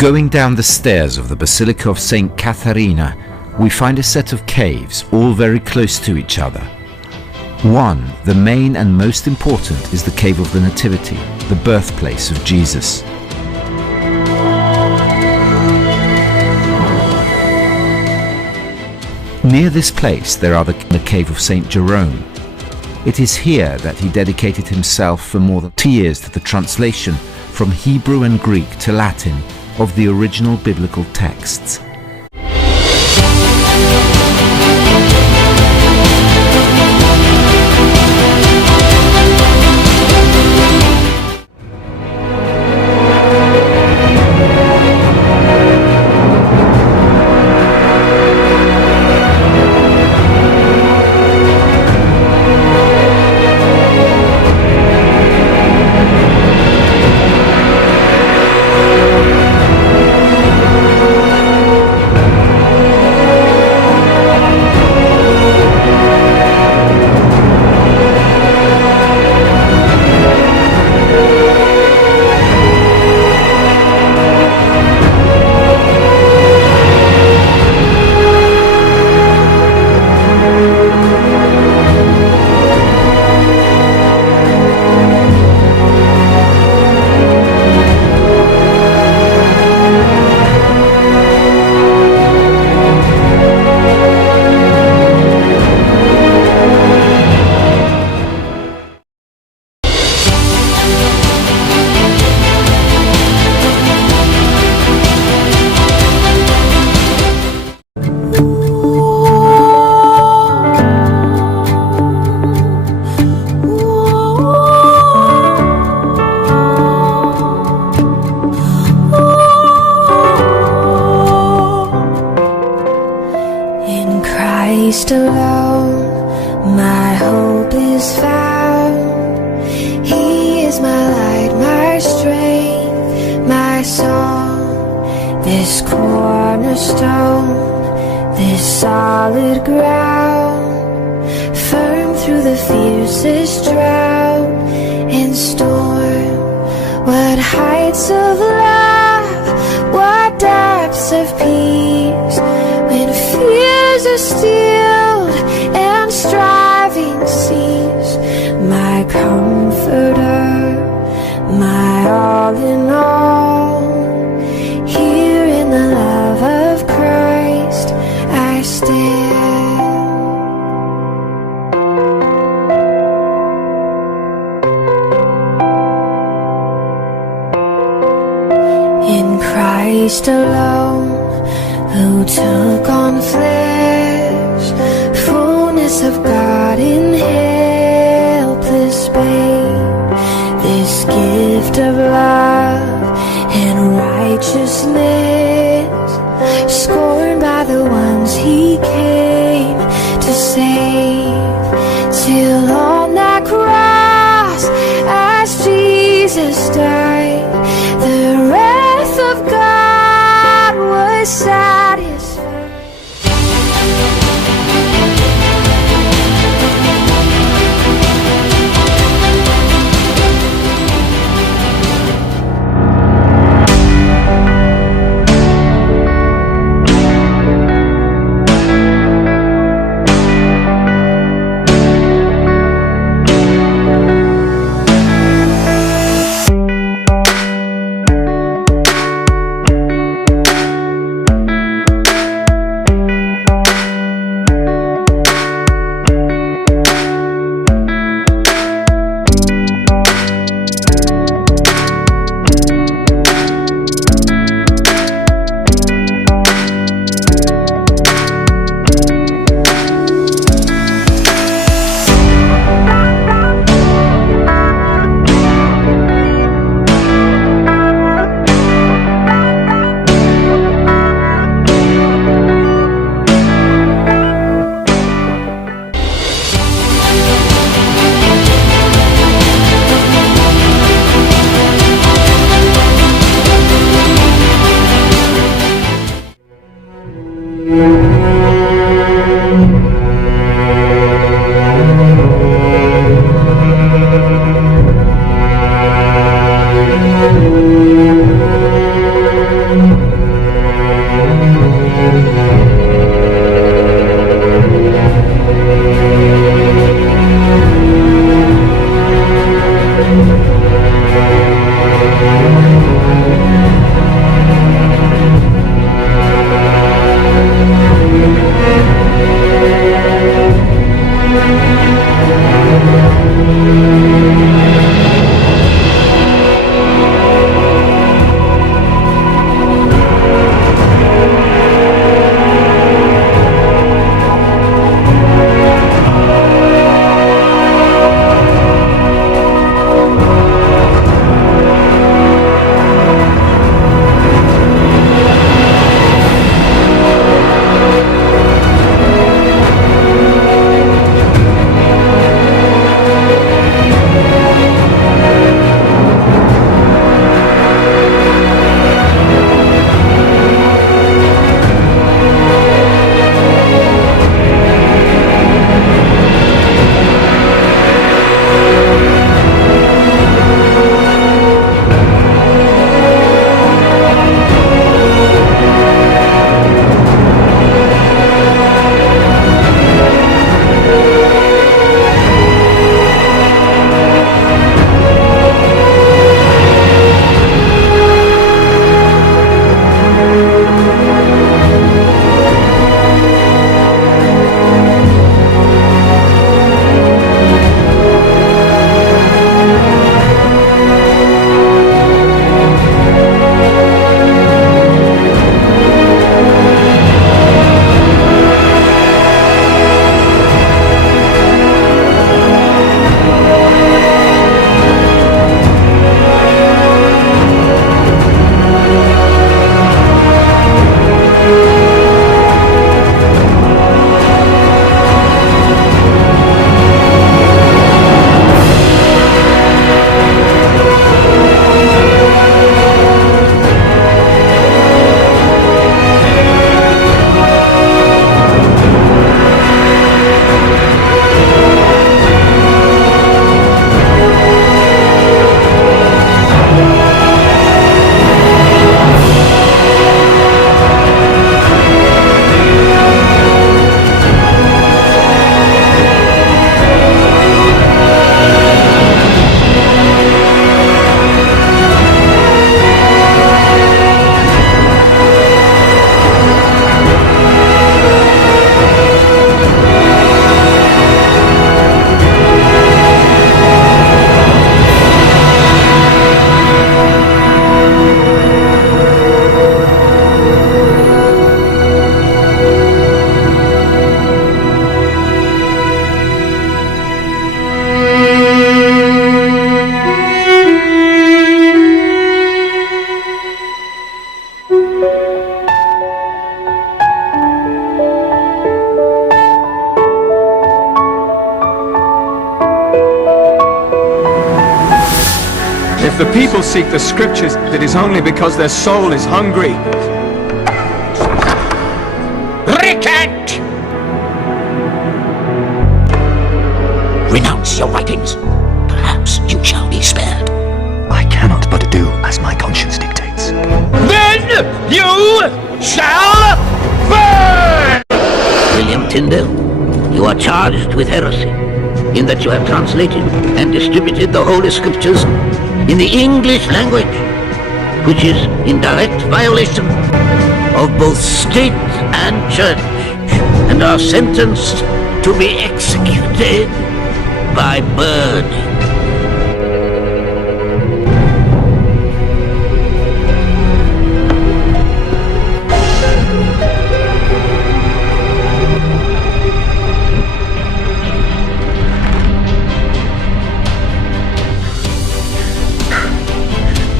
Going down the stairs of the Basilica of St. Catharina, we find a set of caves, all very close to each other. One, the main and most important, is the Cave of the Nativity, the birthplace of Jesus. Near this place there are the Cave of St. Jerome. It is here that he dedicated himself for more than 2 years to the translation from Hebrew and Greek to Latin of the original biblical texts. Christ alone, my hope is found. He is my light, my strength, my song. This cornerstone, this solid ground, firm through the fiercest drought and storm. What heights of love, what depths of peace, when fears are stilled and striving cease. My comforter, my all in all, here in the love of Christ I stand. In Christ alone, who took on flesh, fullness of God in helpless babe, this gift of love and righteousness, scorned by the ones he came to save, till on that cross as Jesus died, the wrath of God was satisfied. the people seek the scriptures, it is only because their soul is hungry. Recant! Renounce your writings. Perhaps you shall be spared. I cannot but do as my conscience dictates. Then you shall burn! William Tyndale, you are charged with heresy, in that you have translated and distributed the Holy Scriptures in the English language, which is in direct violation of both state and church, and are sentenced to be executed by burning.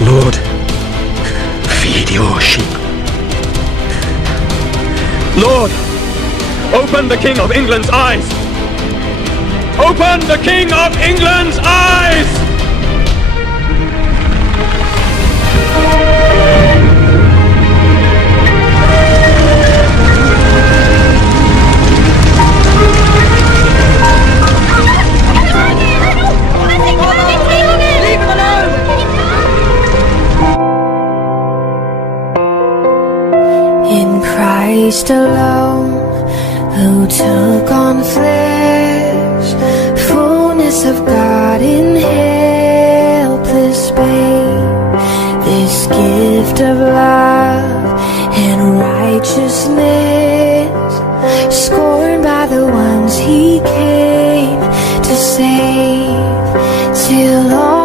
Lord, feed your sheep. Lord, open the King of England's eyes! Open the King of England's eyes! In Christ alone, who took on flesh, fullness of God in helpless babe, this gift of love and righteousness, scorned by the ones he came to save, till all